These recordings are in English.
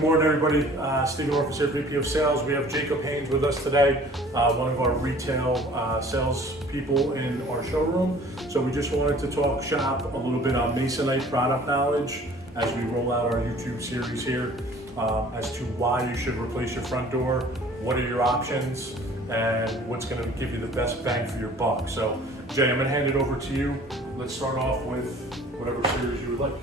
good morning, everybody. Stephen Orphis here, VP of Sales. We have Jacob Haynes with us today, one of our retail sales people in our showroom. So we just wanted to talk shop a little bit on Masonite product knowledge as we roll out our YouTube series here, as to why you should replace your front door, what are your options, and what's going to give you the best bang for your buck. So Jay, I'm going to hand it over to you. Let's start off with whatever series you would like.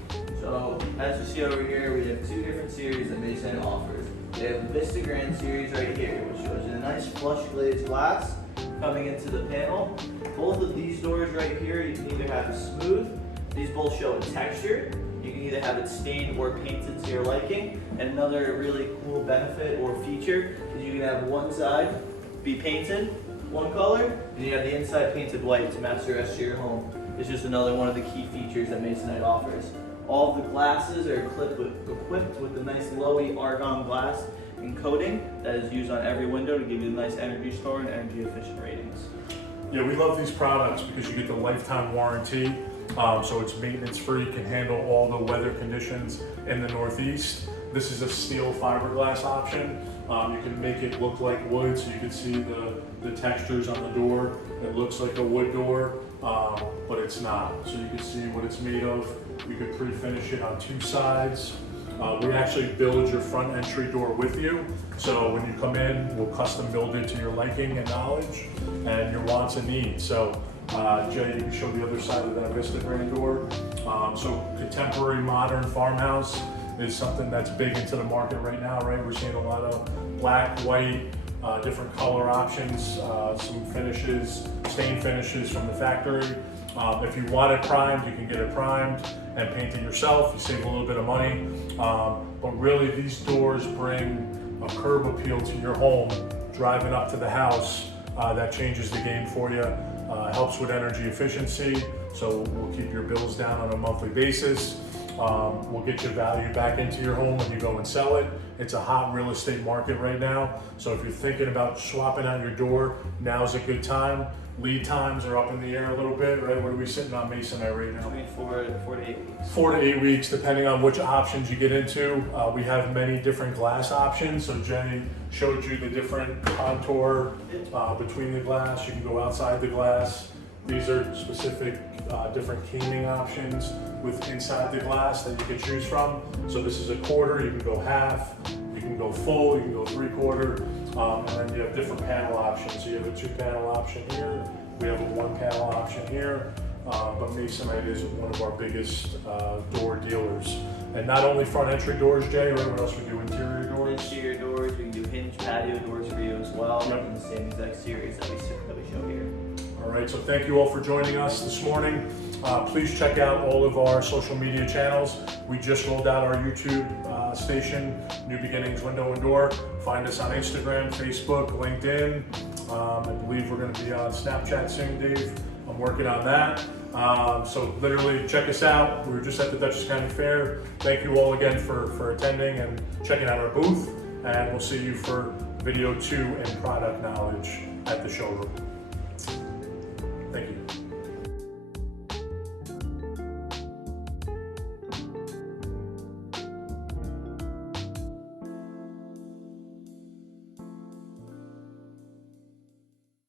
So, as you see over here, we have two different series that Masonite offers. We have the Vista Grand series right here, which shows you a nice flush glazed glass coming into the panel. Both of these doors right here, you can either have it smooth, these both show a texture. You can either have it stained or painted to your liking. And another really cool benefit or feature is you can have one side be painted one color, and you have the inside painted white to match the rest of your home. It's just another one of the key features that Masonite offers. All of the glasses are equipped with the nice lowy argon glass and coating that is used on every window to give you a nice energy store and energy efficient ratings. Yeah, we love these products because you get the lifetime warranty. So it's maintenance free, can handle all the weather conditions in the Northeast. This is a steel fiberglass option. You can make it look like wood, so you can see the textures on the door. It looks like a wood door, but it's not. So you can see what it's made of. We could pre-finish it on two sides. We actually build your front entry door with you. So when you come in, we'll custom build it to your liking and knowledge and your wants and needs. So Jay, you can show the other side of that Vista Grand door. So contemporary modern farmhouse is something that's big into the market right now, right? We're seeing a lot of black, white, different color options, some finishes, stain finishes from the factory. If you want it primed, you can get it primed and paint it yourself. You save a little bit of money. But really, these doors bring a curb appeal to your home, driving up to the house. That changes the game for you. Helps with energy efficiency, so we'll keep your bills down on a monthly basis. We'll get your value back into your home when you go and sell it. It's a hot real estate market right now, so if you're thinking about swapping out your door, now's a good time. Lead times are up in the air a little bit, right? What are we sitting on Masonite right now? Between 4 to 8 weeks. 4 to 8 weeks, depending on which options you get into. We have many different glass options. So Jenny showed you the different contour between the glass. You can go outside the glass. These are specific different keying options with inside the glass that you can choose from. So this is a quarter, you can go half, you can go full, you can go 3/4, and then you have different panel options. So you have a 2-panel option here, we have a 1-panel option here, but Masonite is one of our biggest door dealers. And not only front entry doors, Jay, right? What else we do? Interior doors? Interior doors, we can do hinge patio doors for you as well, Yep. in the same exact series that we show here. All right, so thank you all for joining us this morning. Please check out all of our social media channels. We just rolled out our YouTube station, New Beginnings Window and Door. Find us on Instagram, Facebook, LinkedIn. I believe we're going to be on Snapchat soon, Dave. I'm working on that. So literally check us out. We were just at the Dutchess County Fair. Thank you all again for attending and checking out our booth. And we'll see you for video 2 and product knowledge at the showroom. Thank you.